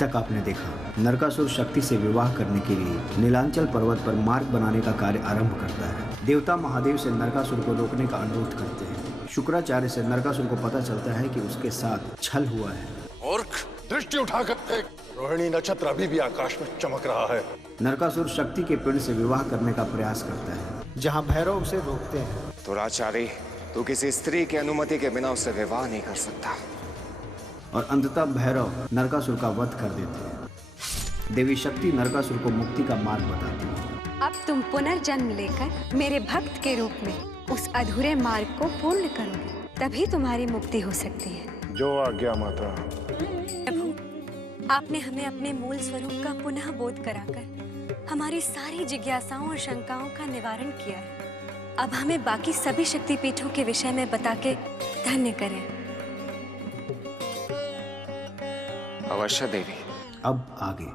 तक आपने देखा, नरकासुर शक्ति से विवाह करने के लिए नीलांचल पर्वत पर मार्ग बनाने का कार्य आरंभ करता है। देवता महादेव से नरकासुर को रोकने का अनुरोध करते हैं। शुक्राचार्य से नरकासुर को पता चलता है कि उसके साथ छल हुआ है। मूर्ख, दृष्टि उठाकर देख, रोहिणी नक्षत्र अभी भी आकाश में चमक रहा है। नरकासुर शक्ति के पिंड से विवाह करने का प्रयास करता है, जहाँ भैरव उसे रोकते हैं। दुराचारी, तू किसी स्त्री की अनुमति के बिना उससे विवाह नहीं कर सकता। और अंततः भैरव नरकासुर का वध कर देते हैं। देवी शक्ति नरकासुर को मुक्ति का मार्ग बताती है। अब तुम पुनर्जन्म लेकर मेरे भक्त के रूप में उस अधूरे मार्ग को पूर्ण करोगे, तभी तुम्हारी मुक्ति हो सकती है। जो आज्ञा माता। प्रभु, आपने हमें अपने मूल स्वरूप का पुनः बोध कराकर हमारी सारी जिज्ञासाओं और शंकाओं का निवारण किया है। अब हमें बाकी सभी शक्तिपीठों के विषय में बता के धन्य करें। अवश्य देवी। अब आगे।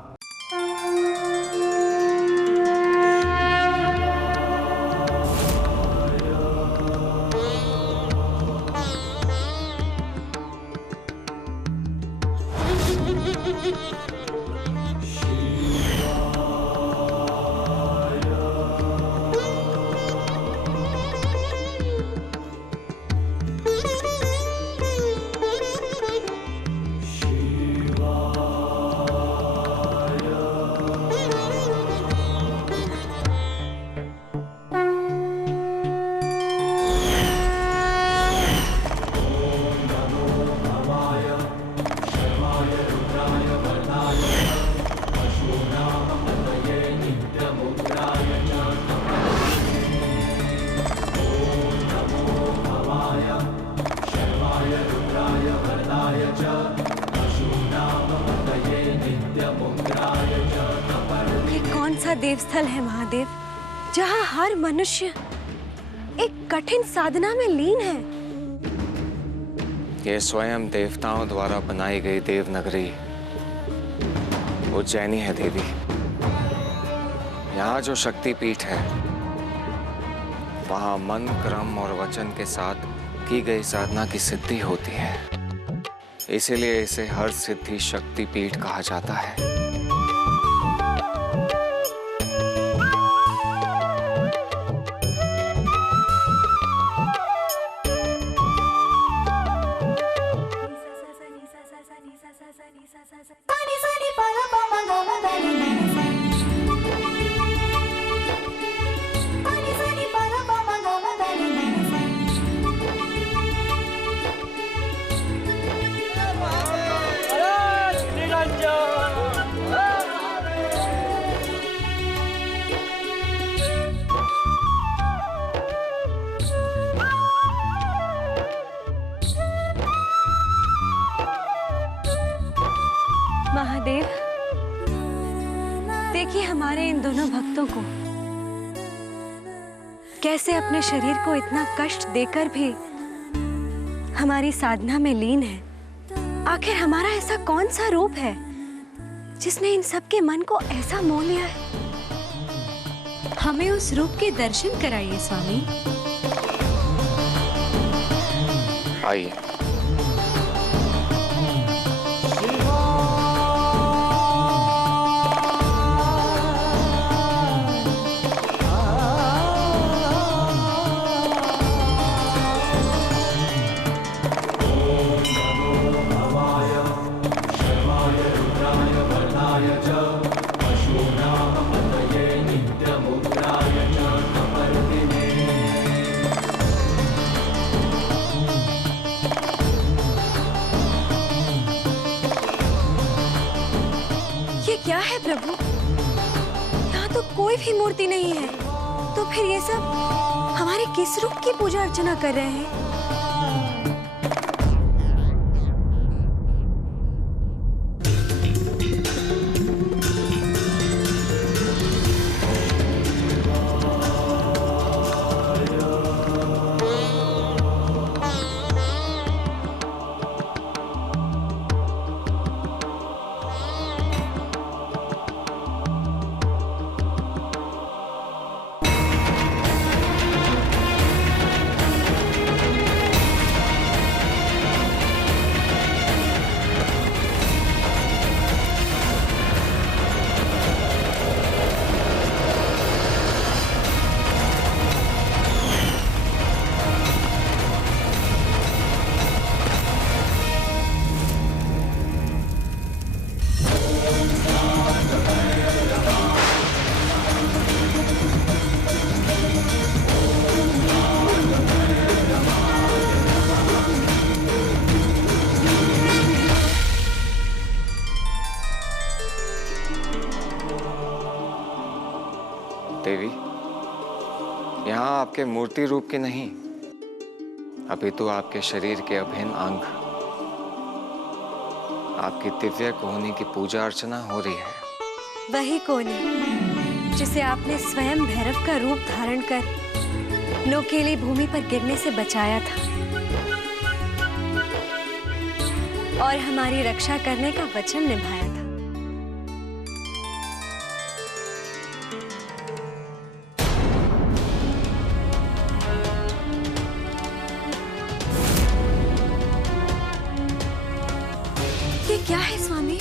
देवस्थल है महादेव, जहाँ हर मनुष्य एक कठिन साधना में लीन है। ये स्वयं देवताओं द्वारा बनाई गई देवनगरी उज्जैनी है देवी। यहाँ जो शक्तिपीठ है, वहाँ मन, क्रम और वचन के साथ की गई साधना की सिद्धि होती है। इसीलिए इसे हर सिद्धि शक्तिपीठ कहा जाता है। महादेव, देखिए हमारे इन दोनों भक्तों को कैसे अपने शरीर को इतना कष्ट देकर भी हमारी साधना में लीन है। आखिर हमारा ऐसा कौन सा रूप है जिसने इन सबके मन को ऐसा मोह लिया है? हमें उस रूप के दर्शन कराइए स्वामी। आइए। क्या है प्रभु? यहाँ तो कोई भी मूर्ति नहीं है, तो फिर ये सब हमारे किस रूप की पूजा अर्चना कर रहे हैं? यहाँ आपके मूर्ति रूप के नहीं, अपितु आपके शरीर के अभिन्न अंग, आपकी दिव्य कोहनी की पूजा अर्चना हो रही है। वही कोहनी जिसे आपने स्वयं भैरव का रूप धारण कर नोकेली भूमि पर गिरने से बचाया था और हमारी रक्षा करने का वचन निभाया था। ये क्या है स्वामी?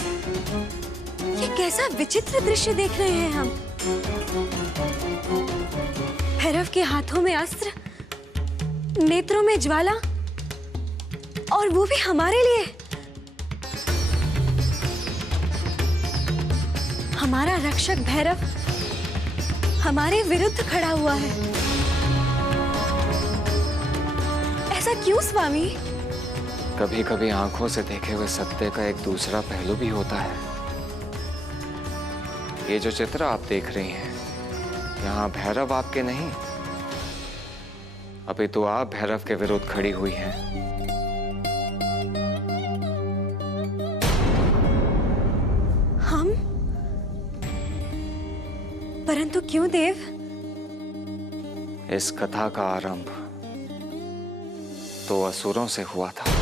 ये कैसा विचित्र दृश्य देख रहे हैं हम? भैरव के हाथों में अस्त्र, नेत्रों में ज्वाला, और वो भी हमारे लिए। हमारा रक्षक भैरव हमारे विरुद्ध खड़ा हुआ है। ऐसा क्यों स्वामी? कभी कभी आंखों से देखे हुए सत्य का एक दूसरा पहलू भी होता है। ये जो चित्र आप देख रही हैं, यहाँ भैरव आपके नहीं, अपितु आप भैरव के विरुद्ध खड़ी हुई हैं। हम? परंतु क्यों देव? इस कथा का आरंभ तो असुरों से हुआ था।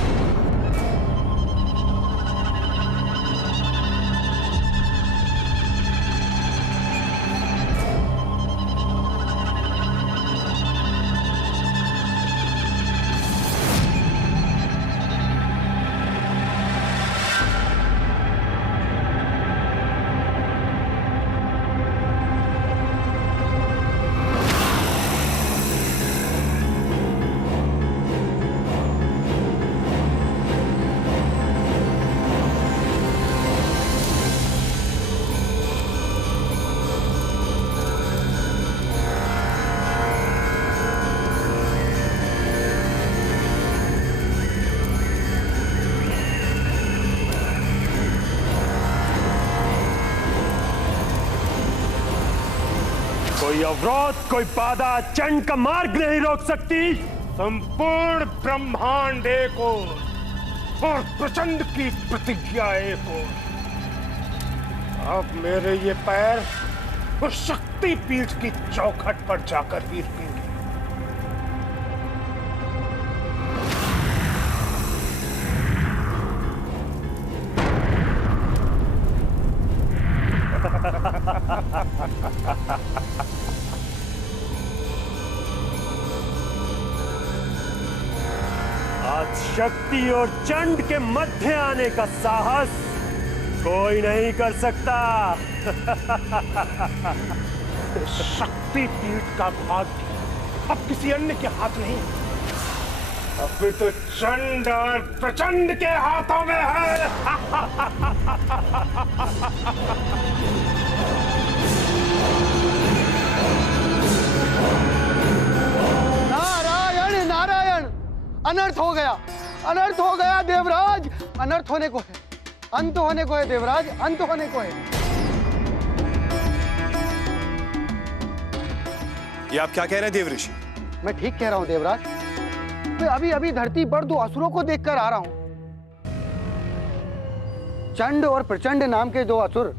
कोई अवरोध, कोई बाधा चंड का मार्ग नहीं रोक सकती। संपूर्ण ब्रह्मांड एक और प्रचंड की प्रतिज्ञा एक और। अब मेरे ये पैर उस शक्ति पीठ की चौखट पर जाकर ही रुकेंगे। आज शक्ति और चंड के मध्य आने का साहस कोई नहीं कर सकता। शक्ति पीठ का भाग्य अब किसी अन्य के हाथ नहीं, अभी तो चंड और प्रचंड के हाथों में है। नारायण नारायण, अनर्थ हो गया, अनर्थ हो गया देवराज, अनर्थ होने को है, अंत होने को है देवराज, अंत होने को है। ये आप क्या कह रहे हैं देव ऋषि? मैं ठीक कह रहा हूं देवराज, मैं अभी अभी धरती पर दो असुरों को देखकर आ रहा हूं। चंड और प्रचंड नाम के दो असुर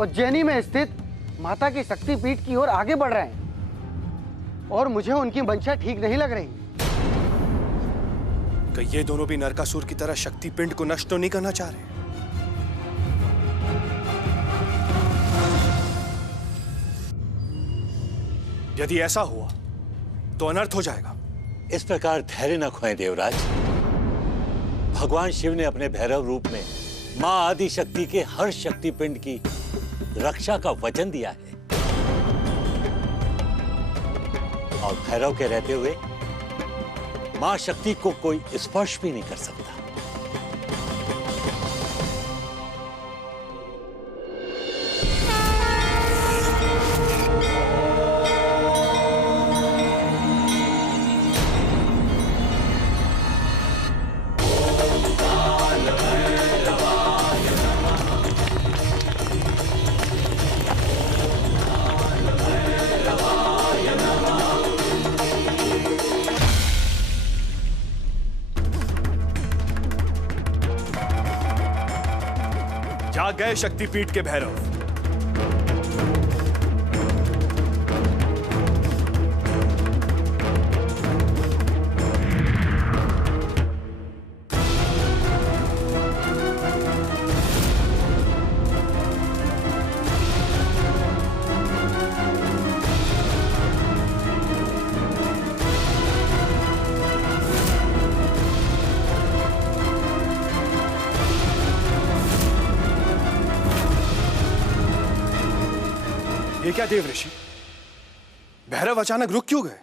उज्जैनी में स्थित माता की शक्तिपीठ की ओर आगे बढ़ रहे हैं और मुझे उनकी मंशा ठीक नहीं लग रही। कि ये दोनों भी नरकासुर की तरह शक्ति पिंड को नष्ट तो नहीं करना चाह रहे? यदि ऐसा हुआ तो अनर्थ हो जाएगा। इस प्रकार धैर्य न खोएं देवराज। भगवान शिव ने अपने भैरव रूप में मां आदि शक्ति के हर शक्ति पिंड की रक्षा का वचन दिया है और भैरव के रहते हुए मां शक्ति को कोई स्पर्श भी नहीं कर सकता। आ गए शक्तिपीठ के भैरव। ये क्या देव ऋषि, भैरव अचानक रुक क्यों गए?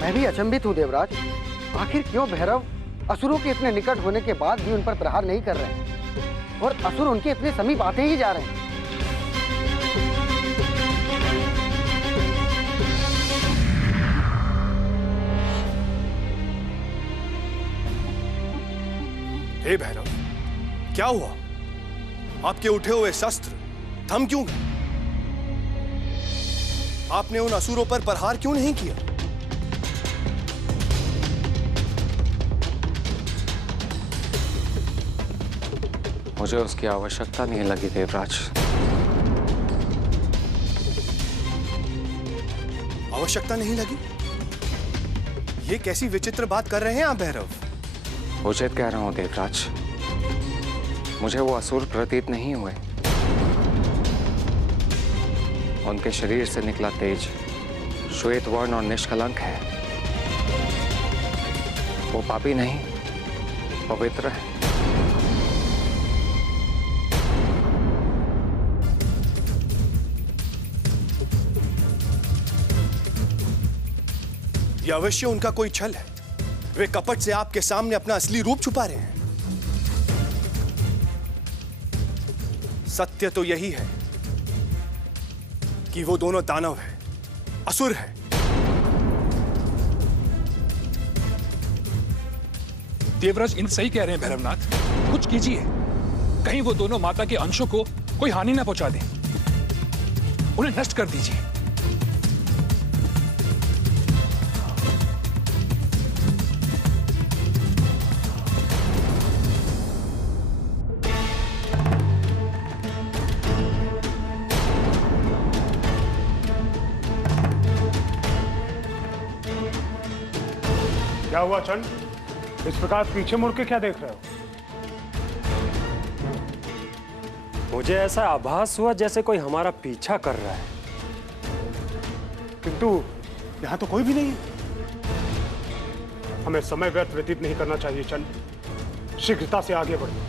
मैं भी अचंभित हूँ देवराज। आखिर क्यों भैरव असुरों के इतने निकट होने के बाद भी उन पर प्रहार नहीं कर रहे हैं और असुर उनके इतने समीप आते ही जा रहे हैं। हे भैरव, क्या हुआ? आपके उठे हुए शस्त्र थम क्यों गए? आपने उन असुरों पर प्रहार क्यों नहीं किया? मुझे उसकी आवश्यकता नहीं लगी देवराज। आवश्यकता नहीं लगी? ये कैसी विचित्र बात कर रहे हैं आप भैरव? उचित कह रहा हूं देवराज। मुझे वो असुर प्रतीत नहीं हुए। उनके शरीर से निकला तेज श्वेत वर्ण और निष्कलंक है। वो पापी नहीं, पवित्र है। ये अवश्य उनका कोई छल है। वे कपट से आपके सामने अपना असली रूप छुपा रहे हैं। सत्य तो यही है कि वो दोनों दानव हैं, असुर हैं। देवराज इन सही कह रहे हैं भैरवनाथ। कुछ कीजिए, कहीं वो दोनों माता के अंशों को कोई हानि ना पहुंचा दें। उन्हें नष्ट कर दीजिए। क्या हुआ चंड? इस प्रकार पीछे मुड़ के क्या देख रहे हो? मुझे ऐसा आभास हुआ जैसे कोई हमारा पीछा कर रहा है, किंतु यहां तो कोई भी नहीं है। हमें समय व्यर्थ व्यतीत नहीं करना चाहिए चंड। शीघ्रता से आगे बढ़ो।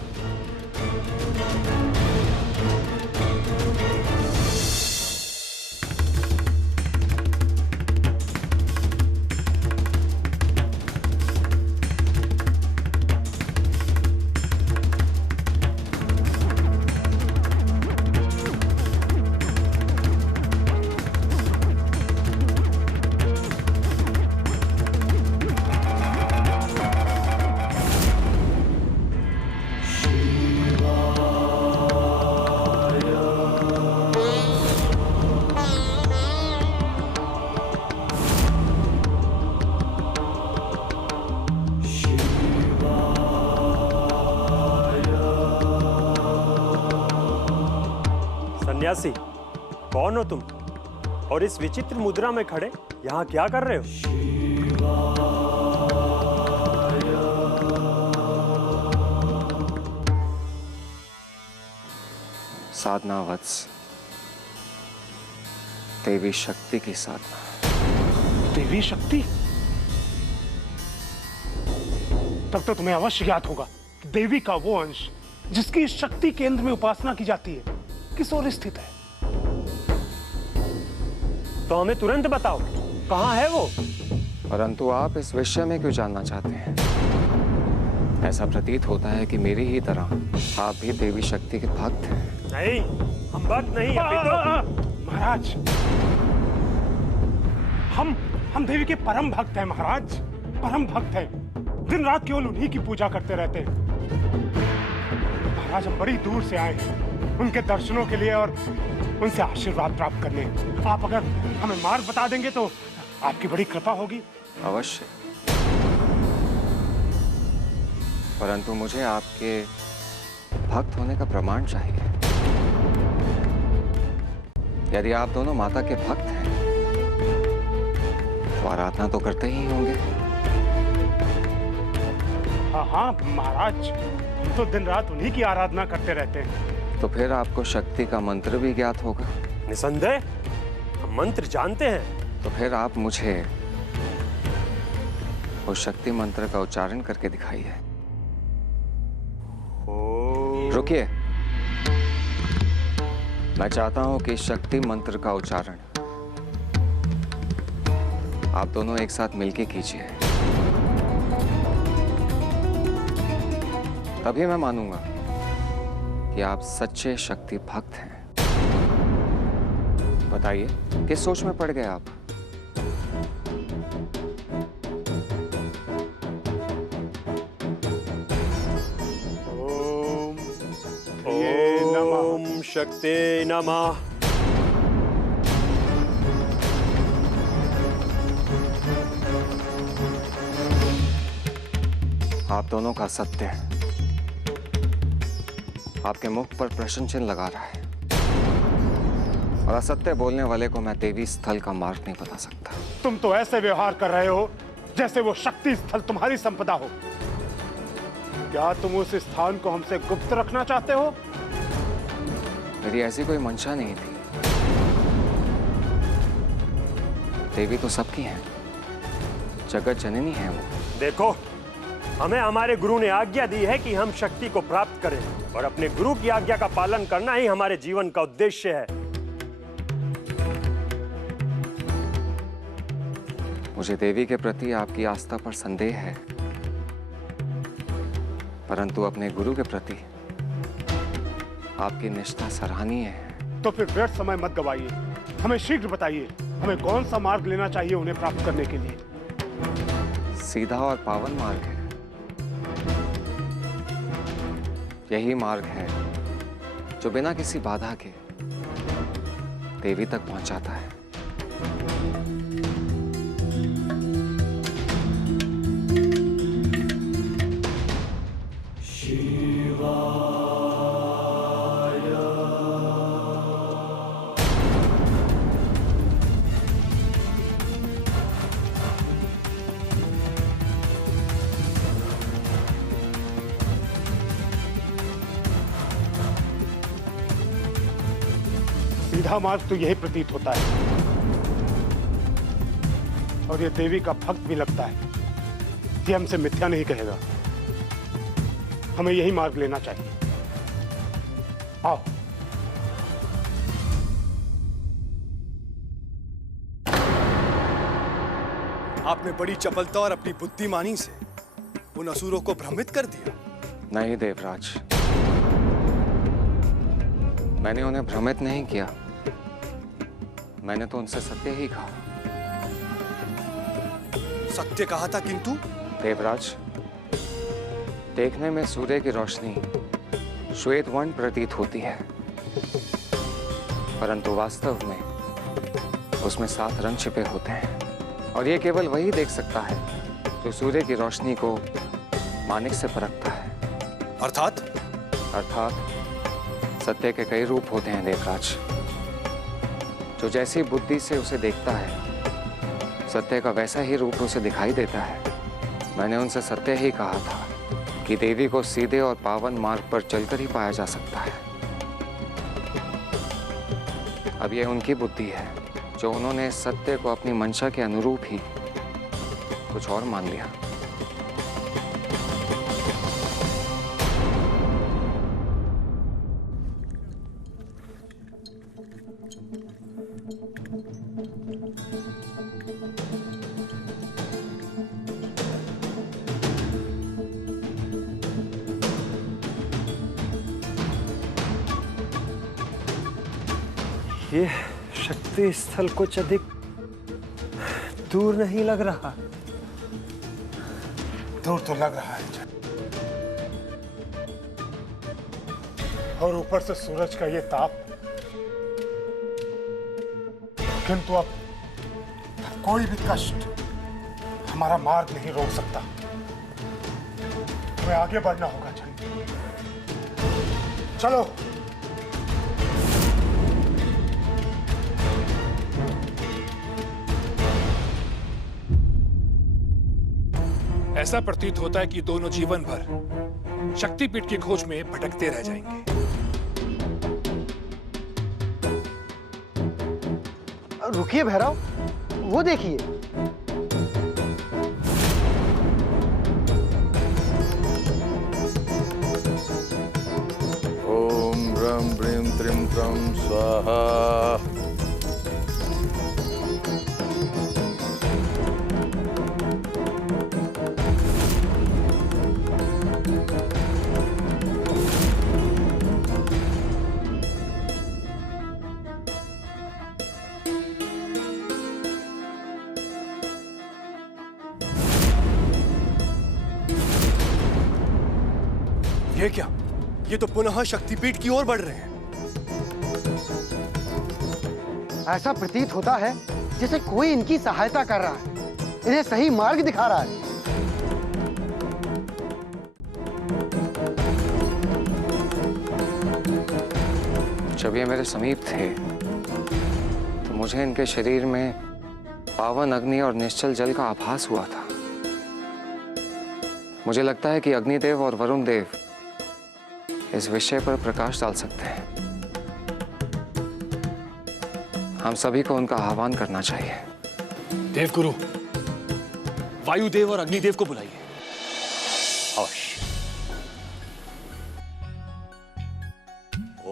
सन्यासी, कौन हो तुम? और इस विचित्र मुद्रा में खड़े यहाँ क्या कर रहे हो? साधना वत्स, देवी शक्ति की साधना। देवी शक्ति? तब तो तुम्हें अवश्य ज्ञात होगा कि देवी का वो अंश जिसकी शक्ति केंद्र में उपासना की जाती है किस ओर स्थित है। तो हमें तुरंत बताओ, कहाँ है वो? परंतु आप इस विषय में क्यों जानना चाहते हैं? ऐसा प्रतीत होता है कि मेरी ही तरह आप भी देवी शक्ति के भक्त हैं। नहीं, हम भक्त नहीं। अभी तो महाराज, हम देवी के परम भक्त हैं महाराज, परम भक्त हैं। दिन रात केवल उन्हीं की पूजा करते रहते हैं। महाराज, हम बड़ी दूर से आए हैं उनके दर्शनों के लिए और उनसे आशीर्वाद प्राप्त करने। आप अगर हमें मार्ग बता देंगे तो आपकी बड़ी कृपा होगी। अवश्य, परंतु मुझे आपके भक्त होने का प्रमाण चाहिए। यदि आप दोनों माता के भक्त हैं तो आराधना तो करते ही होंगे। हाँ हाँ महाराज, हम तो दिन रात उन्हीं की आराधना करते रहते हैं। तो फिर आपको शक्ति का मंत्र भी ज्ञात होगा। निसंदेह हम मंत्र जानते हैं। तो फिर आप मुझे उस शक्ति मंत्र का उच्चारण करके दिखाइए। रुकिए, मैं चाहता हूं कि शक्ति मंत्र का उच्चारण आप दोनों एक साथ मिलके कीजिए, तभी मैं मानूंगा कि आप सच्चे शक्ति भक्त हैं। बताइए, किस सोच में पड़ गए आप? ओम शक्ति नमः। आप दोनों का सत्य आपके मुख पर प्रश्न चिन्ह लगा रहा है, और असत्य बोलने वाले को मैं देवी स्थल का मार्ग नहीं बता सकता। तुम तो ऐसे व्यवहार कर रहे हो जैसे वो शक्ति स्थल तुम्हारी संपदा हो। क्या तुम उस स्थान को हमसे गुप्त रखना चाहते हो? मेरी ऐसी कोई मंशा नहीं थी। देवी तो सबकी है, जगत जननी है वो। देखो, हमें हमारे गुरु ने आज्ञा दी है कि हम शक्ति को प्राप्त करें, और अपने गुरु की आज्ञा का पालन करना ही हमारे जीवन का उद्देश्य है। मुझे देवी के प्रति आपकी आस्था पर संदेह है, परंतु अपने गुरु के प्रति आपकी निष्ठा सराहनीय है। तो फिर व्यर्थ समय मत गवाइए, हमें शीघ्र बताइए, हमें कौन सा मार्ग लेना चाहिए उन्हें प्राप्त करने के लिए। सीधा और पावन मार्ग है। यही मार्ग है जो बिना किसी बाधा के देवी तक पहुंचाता है। सीधा मार्ग तो यही प्रतीत होता है, और ये देवी का भक्त भी लगता है। ये हमसे मिथ्या नहीं कहेगा। हमें यही मार्ग लेना चाहिए। आओ। आपने बड़ी चपलता और अपनी बुद्धिमानी से उन असुरों को भ्रमित कर दिया। नहीं देवराज, मैंने उन्हें भ्रमित नहीं किया, मैंने तो उनसे सत्य ही कहा। सत्य कहा था, किंतु देवराज, देखने में सूर्य की रोशनी श्वेत वर्ण प्रतीत होती है, परंतु वास्तव में उसमें 7 रंग छिपे होते हैं, और ये केवल वही देख सकता है जो सूर्य की रोशनी को मानिक से परखता है। अर्थात सत्य के कई रूप होते हैं देवराज। जो जैसी बुद्धि से उसे देखता है, सत्य का वैसा ही रूप उसे दिखाई देता है। मैंने उनसे सत्य ही कहा था कि देवी को सीधे और पावन मार्ग पर चलकर ही पाया जा सकता है। अब यह उनकी बुद्धि है जो उन्होंने सत्य को अपनी मंशा के अनुरूप ही कुछ और मान लिया। ये शक्ति स्थल कुछ अधिक दूर नहीं लग रहा? दूर तो लग रहा है, और ऊपर से सूरज का ये ताप। किंतु अब कोई भी कष्ट हमारा मार्ग नहीं रोक सकता। हमें आगे बढ़ना होगा। चलो। ऐसा प्रतीत होता है कि दोनों जीवन भर शक्तिपीठ की खोज में भटकते रह जाएंगे। रुकिए भैरव, वो देखिए। ओम ब्रह्म ब्रीम त्रिम त्रम स्वाहा। ये क्या? ये तो पुनः शक्तिपीठ की ओर बढ़ रहे हैं। ऐसा प्रतीत होता है जैसे कोई इनकी सहायता कर रहा है, इन्हें सही मार्ग दिखा रहा है। जब ये मेरे समीप थे तो मुझे इनके शरीर में पावन अग्नि और निश्चल जल का आभास हुआ था। मुझे लगता है कि अग्निदेव और वरुण देव इस विषय पर प्रकाश डाल सकते हैं। हम सभी को उनका आह्वान करना चाहिए। देवगुरु, वायुदेव और अग्निदेव को बुलाइए। अवश्य।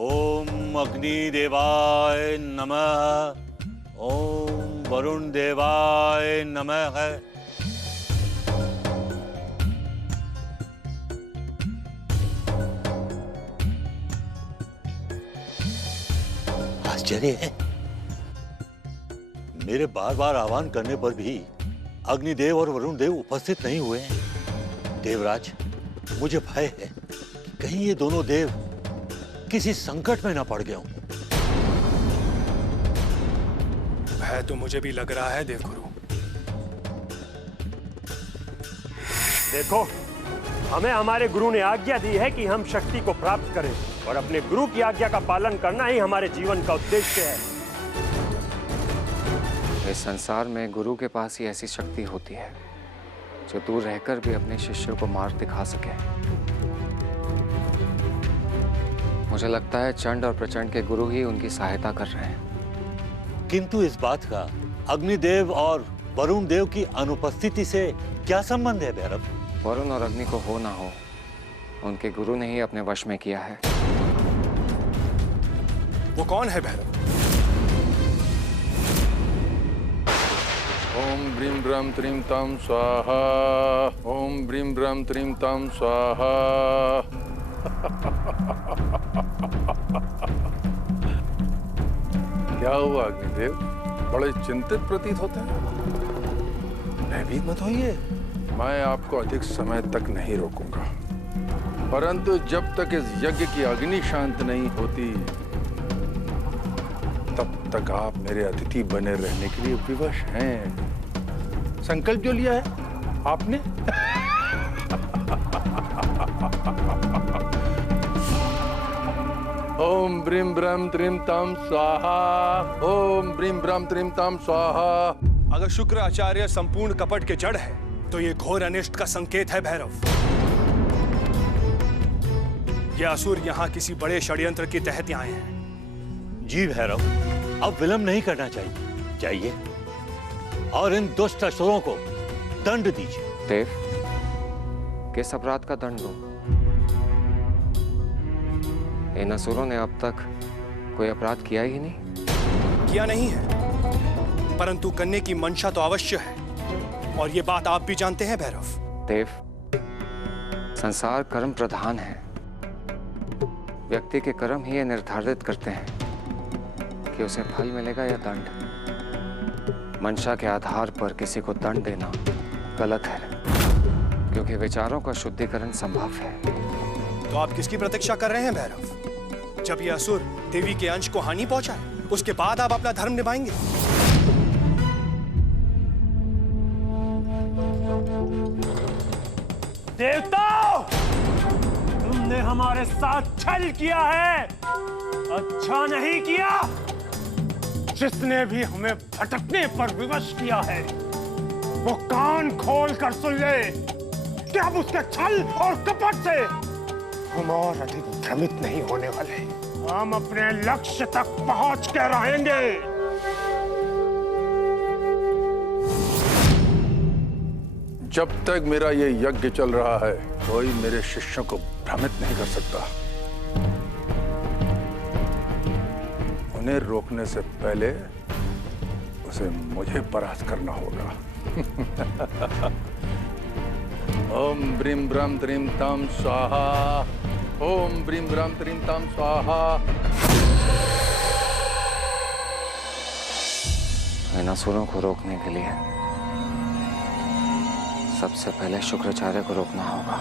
ओम अग्निदेवाय नमः। ओम वरुण देवाय नमः। आश्चर्य है, मेरे बार बार आह्वान करने पर भी अग्निदेव और वरुण देव उपस्थित नहीं हुए हैं। देवराज, मुझे भय है कि कहीं ये दोनों देव किसी संकट में ना पड़ गए हों। भय तो मुझे भी लग रहा है देवगुरु। देखो, हमें हमारे गुरु ने आज्ञा दी है कि हम शक्ति को प्राप्त करें और अपने गुरु की आज्ञा का पालन करना ही हमारे जीवन का उद्देश्य है। इस संसार में गुरु के पास ही ऐसी शक्ति होती है जो दूर रहकर भी अपने शिष्यों को मार्ग दिखा सके। मुझे लगता है चंड और प्रचंड के गुरु ही उनकी सहायता कर रहे हैं। किंतु इस बात का अग्निदेव और वरुण देव की अनुपस्थिति से क्या संबंध है भैरव? वरुण और अग्नि को हो ना हो, उनके गुरु ने ही अपने वश में किया है। वो कौन है भैरव? ओम ब्रीम ब्रह्म त्रिम तम स्वाहा। ओम ब्रीम ब्रह्म त्रिम तम स्वाहा। क्या हुआ अग्निदेव? बड़े चिंतित प्रतीत होते हैं। भयभीत मत होइए। मैं आपको अधिक समय तक नहीं रोकूंगा, परंतु जब तक इस यज्ञ की अग्नि शांत नहीं होती तब तक आप मेरे अतिथि बने रहने के लिए विवश हैं। संकल्प जो लिया है आपने ओम ब्रीम ब्रह्म त्रिम तम स्वाहा। ओम ब्रीम ब्रह्म त्रिम तम स्वाहा। अगर शुक्र आचार्य संपूर्ण कपट के जड़ है तो ये घोर अनिष्ट का संकेत है भैरव। ये असुर यहाँ किसी बड़े षड्यंत्र के तहत आए हैं। जी भैरव, अब विलंब नहीं करना चाहिए और इन दुष्ट असुरों को दंड दीजिए। देव, किस अपराध का दंड दूं? इन असुरों ने अब तक कोई अपराध किया ही नहीं। किया नहीं है, परंतु करने की मंशा तो अवश्य है, और ये बात आप भी जानते हैं भैरव। देव, संसार कर्म प्रधान है। व्यक्ति के कर्म ही ये निर्धारित करते हैं कि उसे फल मिलेगा या दंड। मंशा के आधार पर किसी को दंड देना गलत है, क्योंकि विचारों का शुद्धिकरण संभव है। तो आप किसकी प्रतीक्षा कर रहे हैं भैरव? जब यह असुर देवी के अंश को हानि पहुंचाए, उसके बाद आप अपना धर्म निभाएंगे। देवताओं, तुम तुमने हमारे साथ छल किया है, अच्छा नहीं किया। जिसने भी हमें भटकने पर विवश किया है वो कान खोल कर सुन ले कि अब उसके छल और कपट से हम और अधिक भ्रमित नहीं होने वाले। हम अपने लक्ष्य तक पहुंच के रहेंगे। जब तक मेरा ये यज्ञ चल रहा है कोई मेरे शिष्यों को भ्रमित नहीं कर सकता। उन्हें रोकने से पहले उसे मुझे परास्त करना होगा। ओम ब्रीम ब्रह्म त्रीम तम स्वाहा। ओम ब्रीम ब्रह्म त्रीम तम स्वाहा। इन असुरों को रोकने के लिए सबसे पहले शुक्राचार्य को रोकना होगा।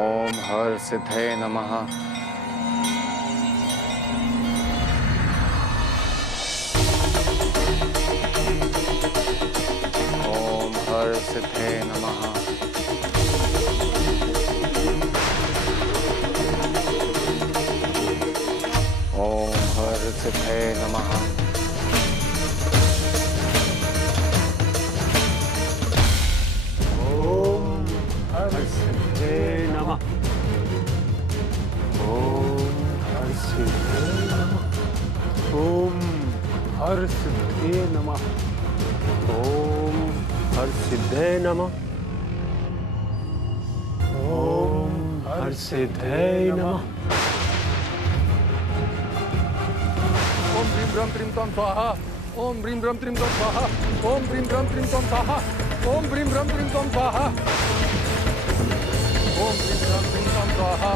ओम हर सिद्धे नमः। ओम हर सिद्धे नमः। ओम हर सिद्धे नमः। हर सिद्धे नमः। ओम हर सिद्धे नमः। ओम हर सिद्धे नमः। ओम ब्रीम ब्रह्म त्रीम तम स्वाहा। ओम ब्रीम ब्रह्म त्रीम तम स्वाहा। ओम ब्रीम ब्रह्म त्रीम तम स्वाहा। ओम ब्रीम ब्रह्म त्रीम तम स्वाहा। ओम ब्रीम ब्रह्म त्रीम तम स्वाहा।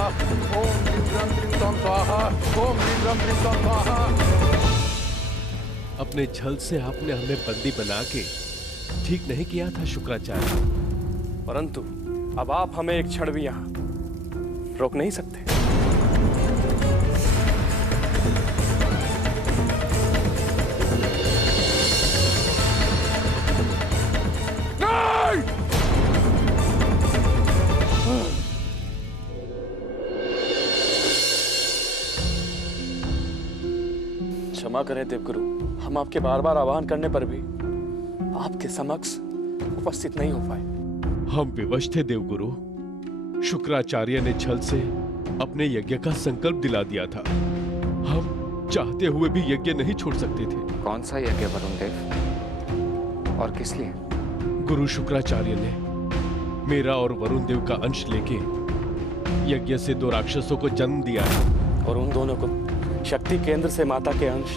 ओम ब्रीम ब्रह्म त्रीम तम स्वाहा। ओम ब्रीम ब्रह्म त्रीम तम स्वाहा। अपने छल से आपने हमें बंदी बना के ठीक नहीं किया था शुक्राचार्य, परंतु अब आप हमें एक क्षण भी यहां रोक नहीं सकते। क्षमा करें देवगुरु, हम आपके बार बार आह्वान करने पर भी आपके समक्ष उपस्थित नहीं हो पाए। हम विवश थे देवगुरु। शुक्राचार्य ने छल से अपने यज्ञ का संकल्प दिला दिया था। हम चाहते हुए भी यज्ञ नहीं छोड़ सकते थे। कौन सा यज्ञ वरुण देव, और किस लिए? गुरु शुक्राचार्य ने मेरा और वरुण देव का अंश लेके यज्ञ से 2 राक्षसों को जन्म दिया है, और उन दोनों को शक्ति केंद्र से माता के अंश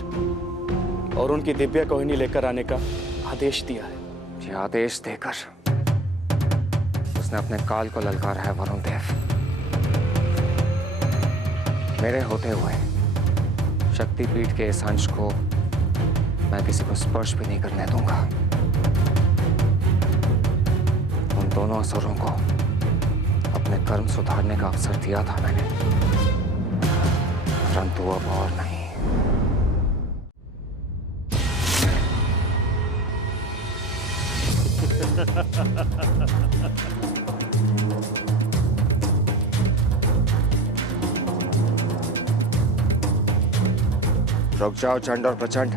और उनकी दिव्य कोहिनी लेकर आने का आदेश दिया है। ये आदेश देकर उसने अपने काल को ललकारा है वरुण देव। मेरे होते हुए शक्तिपीठ के इस अंश को मैं किसी को स्पर्श भी नहीं करने दूंगा। उन दोनों असुरों को अपने कर्म सुधारने का अवसर दिया था मैंने, परंतु अब और नहीं। रुक जाओ चंड और प्रचंड।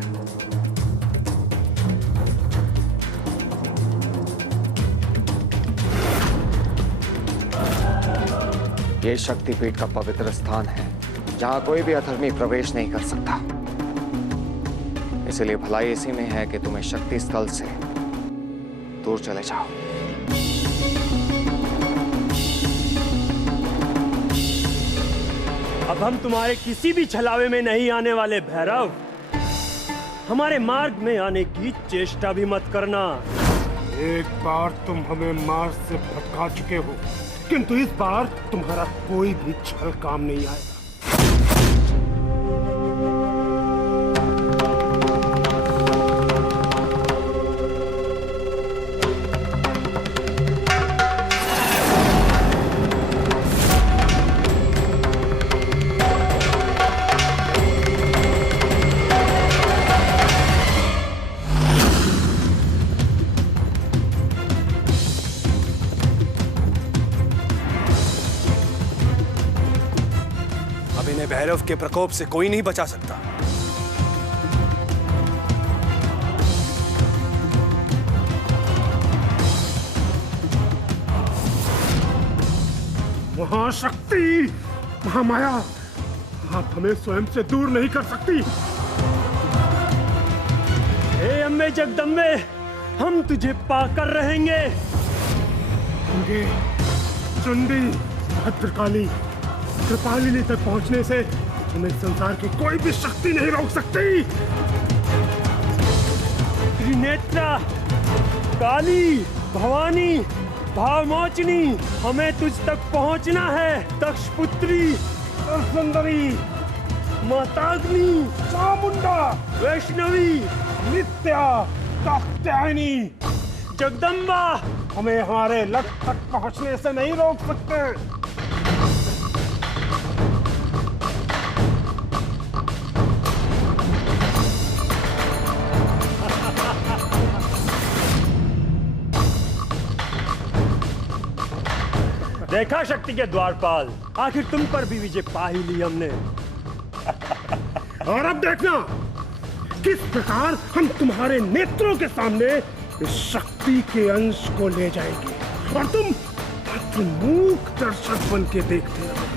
ये शक्तिपीठ का पवित्र स्थान है जहां कोई भी अधर्मी प्रवेश नहीं कर सकता। इसलिए भलाई इसी में है कि तुम्हें शक्ति स्थल से दूर चले जाओ। अब हम तुम्हारे किसी भी छलावे में नहीं आने वाले भैरव। हमारे मार्ग में आने की चेष्टा भी मत करना। एक बार तुम हमें मार्ग से भटका चुके हो, किंतु इस बार तुम्हारा कोई भी छल काम नहीं आएगा। अब इन्हें भैरव के प्रकोप से कोई नहीं बचा सकता। महाशक्ति, महामाया, आप हमें स्वयं से दूर नहीं कर सकती। हे अम्बे जगदम्बे, हम तुझे पाकर रहेंगे। गंगे, चंडी, भद्रकाली, कृपालिनी तक पहुंचने से हमें संसार की कोई भी शक्ति नहीं रोक सकती। त्रिनेत्रा, काली, भवानी, भावमोचनी, हमें तुझ तक पहुंचना है। दक्ष पुत्री, सुंदरी, माताग्नि, चामुंडा, वैष्णवी, नित्या, कात्यायनी, जगदम्बा, हमें हमारे लक्ष्य तक पहुंचने से नहीं रोक सकते। देखा शक्ति के द्वारपाल, आखिर तुम पर भी विजय पा ही ली हमने। और अब देखना किस प्रकार हम तुम्हारे नेत्रों के सामने इस शक्ति के अंश को ले जाएंगे और तुम मूक दर्शक बन के देखते रहो।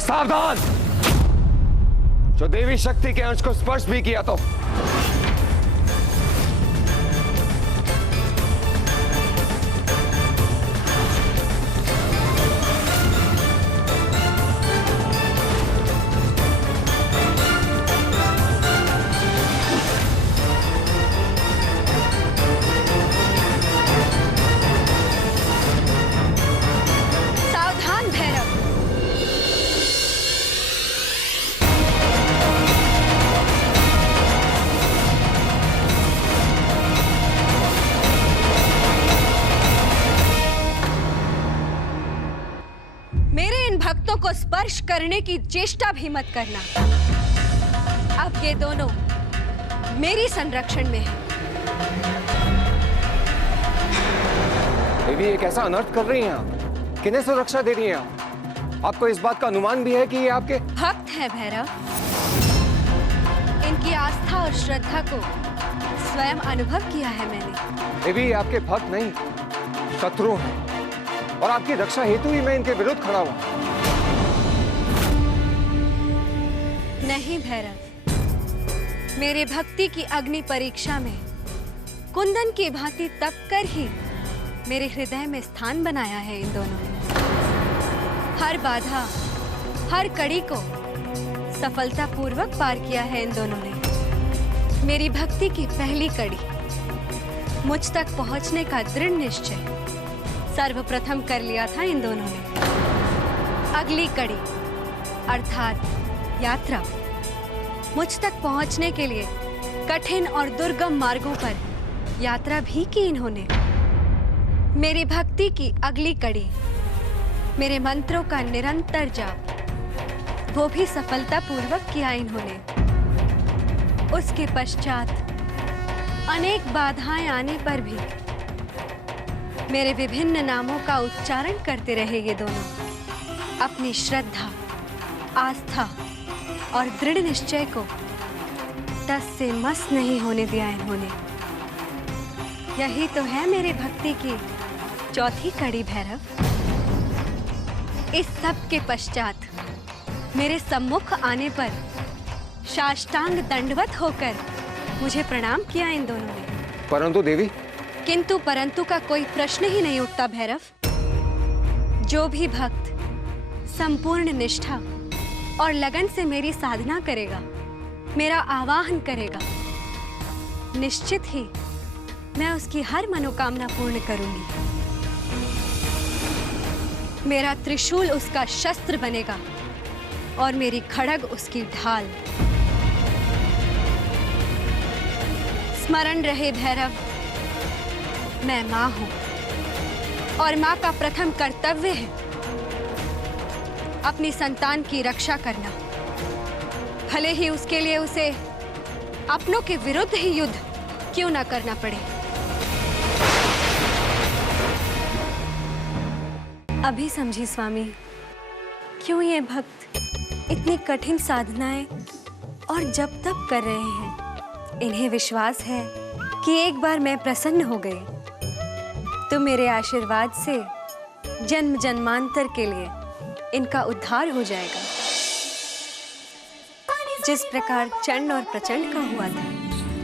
सावधान! जो देवी शक्ति के अंश को स्पर्श भी किया तो को स्पर्श करने की चेष्टा भी मत करना। अब ये दोनों मेरी संरक्षण में हैं। देवी, ये कैसा अनर्थ कर रही हैं आप? किन्हें सुरक्षा दे रही हैं आप? आपको इस बात का अनुमान भी है कि ये आपके भक्त हैं भैरव। इनकी आस्था और श्रद्धा को स्वयं अनुभव किया है मैंने। देवी, आपके भक्त नहीं, शत्रु हैं, और आपकी रक्षा हेतु ही मैं इनके विरुद्ध खड़ा हुआ। नहीं भैरव, मेरे भक्ति की अग्नि परीक्षा में कुंदन की भांति तप कर ही मेरे हृदय में स्थान बनाया है इन दोनों ने। हर बाधा, हर कड़ी को सफलतापूर्वक पार किया है इन दोनों ने। मेरी भक्ति की पहली कड़ी, मुझ तक पहुंचने का दृढ़ निश्चय सर्वप्रथम कर लिया था इन दोनों ने। अगली कड़ी अर्थात यात्रा, मुझ तक पहुंचने के लिए कठिन और दुर्गम मार्गों पर यात्रा भी की इन्होंने। मेरी भक्ति की अगली कड़ी, मेरे मंत्रों का निरंतर जाप, वो भी सफलतापूर्वक किया इन्होंने। उसके पश्चात अनेक बाधाएं आने पर भी मेरे विभिन्न नामों का उच्चारण करते रहे ये दोनों। अपनी श्रद्धा, आस्था और दृढ़ निश्चय को टस से मस नहीं होने दिया इन्होंने। यही तो है मेरे भक्ति की चौथी कड़ी भैरव। इस सब के पश्चात मेरे सम्मुख आने पर साष्टांग दंडवत होकर मुझे प्रणाम किया इन दोनों ने। परंतु देवी, किंतु परंतु का कोई प्रश्न ही नहीं उठता भैरव। जो भी भक्त संपूर्ण निष्ठा और लगन से मेरी साधना करेगा, मेरा आवाहन करेगा, निश्चित ही मैं उसकी हर मनोकामना पूर्ण करूंगी। मेरा त्रिशूल उसका शस्त्र बनेगा और मेरी खड़ग उसकी ढाल। स्मरण रहे भैरव, मैं मां हूं और मां का प्रथम कर्तव्य है अपनी संतान की रक्षा करना, भले ही उसके लिए उसे अपनों के विरुद्ध ही युद्ध क्यों ना करना पड़े। अभी समझी स्वामी, क्यों ये भक्त इतनी कठिन साधनाएं और जप तप कर रहे हैं। इन्हें विश्वास है कि एक बार मैं प्रसन्न हो गई तो मेरे आशीर्वाद से जन्म जन्मांतर के लिए इनका उद्धार हो जाएगा, जिस प्रकार चंड और प्रचंड का हुआ था।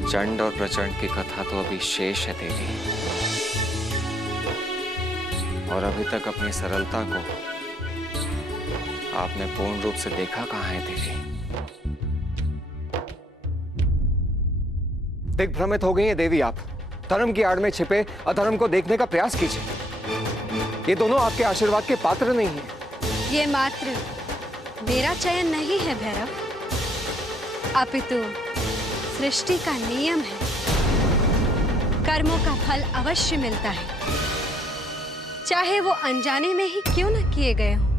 चंड और प्रचंड की कथा तो अभी शेष है देवी, और अभी तक अपनी सरलता को आपने पूर्ण रूप से देखा कहाँ है देवी। दिग्भ्रमित हो गई है देवी आप। धर्म की आड़ में छिपे अधर्म को देखने का प्रयास कीजिए। ये दोनों आपके आशीर्वाद के पात्र नहीं हैं। ये मात्र मेरा चयन नहीं है भैरव, अपितु सृष्टि का नियम है। कर्मों का फल अवश्य मिलता है, चाहे वो अनजाने में ही क्यों न किए गए हों।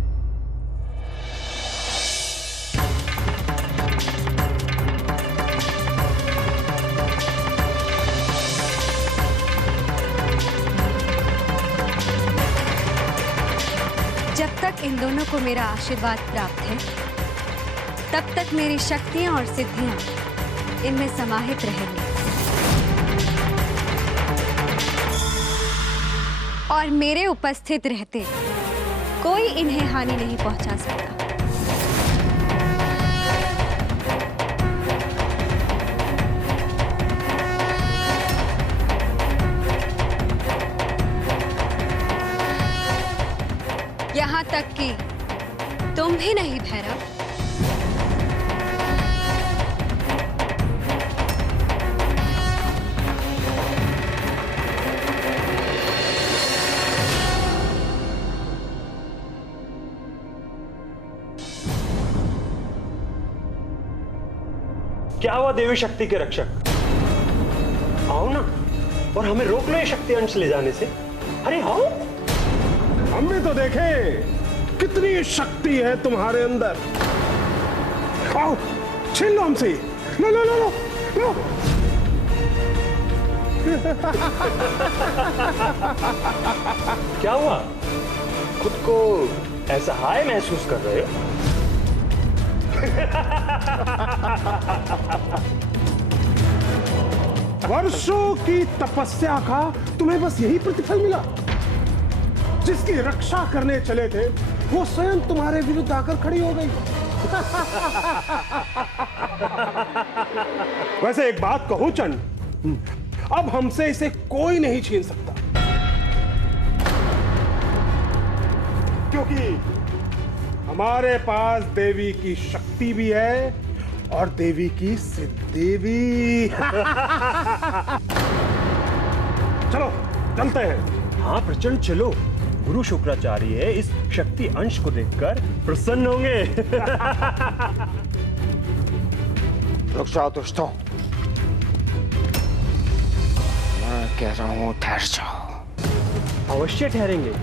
जब तक इन दोनों को मेरा आशीर्वाद प्राप्त है, तब तक मेरी शक्तियां और सिद्धियां इनमें समाहित रहेंगी और मेरे उपस्थित रहते कोई इन्हें हानि नहीं पहुंचा सकता। यहां तक कि तुम भी नहीं भैरव। क्या हुआ देवी शक्ति के रक्षक? आओ ना और हमें रोक लो ये शक्ति अंश ले जाने से। अरे आओ। हम भी तो देखें कितनी शक्ति है तुम्हारे अंदर। आओ छीन लो हमसे। लो लो लो लो, लो। क्या हुआ? खुद को ऐसा हाय महसूस कर रहे हो? वर्षों की तपस्या का तुम्हें बस यही प्रतिफल मिला? जिसकी रक्षा करने चले थे वो स्वयं तुम्हारे विरुद्ध आकर खड़ी हो गई। वैसे एक बात कहूं चंड, अब हमसे इसे कोई नहीं छीन सकता, क्योंकि हमारे पास देवी की शक्ति भी है और देवी की सिद्धि भी। चलो चलते हैं। हाँ प्रचंड चलो। गुरु शुक्राचार्य इस शक्ति अंश को देखकर प्रसन्न होंगे। रुक जाओ दोस्तों, मैं कह रहा हूं ठहर जाओ। अवश्य ठहरेंगे,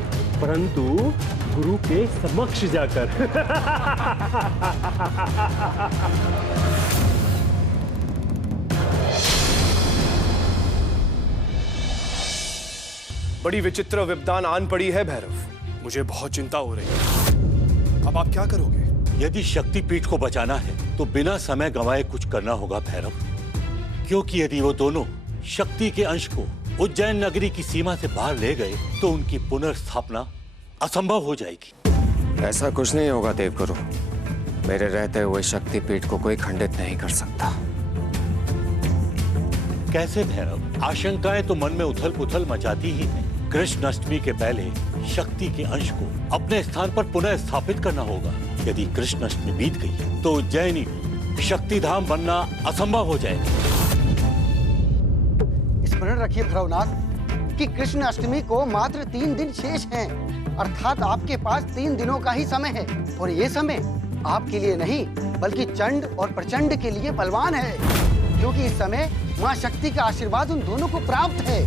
परंतु गुरु के समक्ष जाकर। बड़ी विचित्र विपदान आन पड़ी है भैरव। मुझे बहुत चिंता हो रही है। अब आप क्या करोगे? यदि शक्तिपीठ को बचाना है तो बिना समय गंवाए कुछ करना होगा भैरव, क्योंकि यदि वो दोनों शक्ति के अंश को उज्जैन नगरी की सीमा से बाहर ले गए तो उनकी पुनर्स्थापना असंभव हो जाएगी। ऐसा कुछ नहीं होगा देवगुरु। मेरे रहते हुए शक्तिपीठ को कोई खंडित नहीं कर सकता। कैसे भैरव? आशंकाएं तो मन में उथल पुथल मचाती ही हैं। कृष्ण अष्टमी के पहले शक्ति के अंश को अपने स्थान पर पुनः स्थापित करना होगा। यदि कृष्ण अष्टमी बीत गई तो उज्जैनी शक्ति धाम बनना असंभव हो जाएगा। स्मरण रखिए भैरवनाथ कि कृष्ण अष्टमी को मात्र 3 दिन शेष हैं, अर्थात आपके पास 3 दिनों का ही समय है। और ये समय आपके लिए नहीं बल्कि चंड और प्रचंड के लिए बलवान है, क्योंकि इस समय माँ शक्ति का आशीर्वाद उन दोनों को प्राप्त है।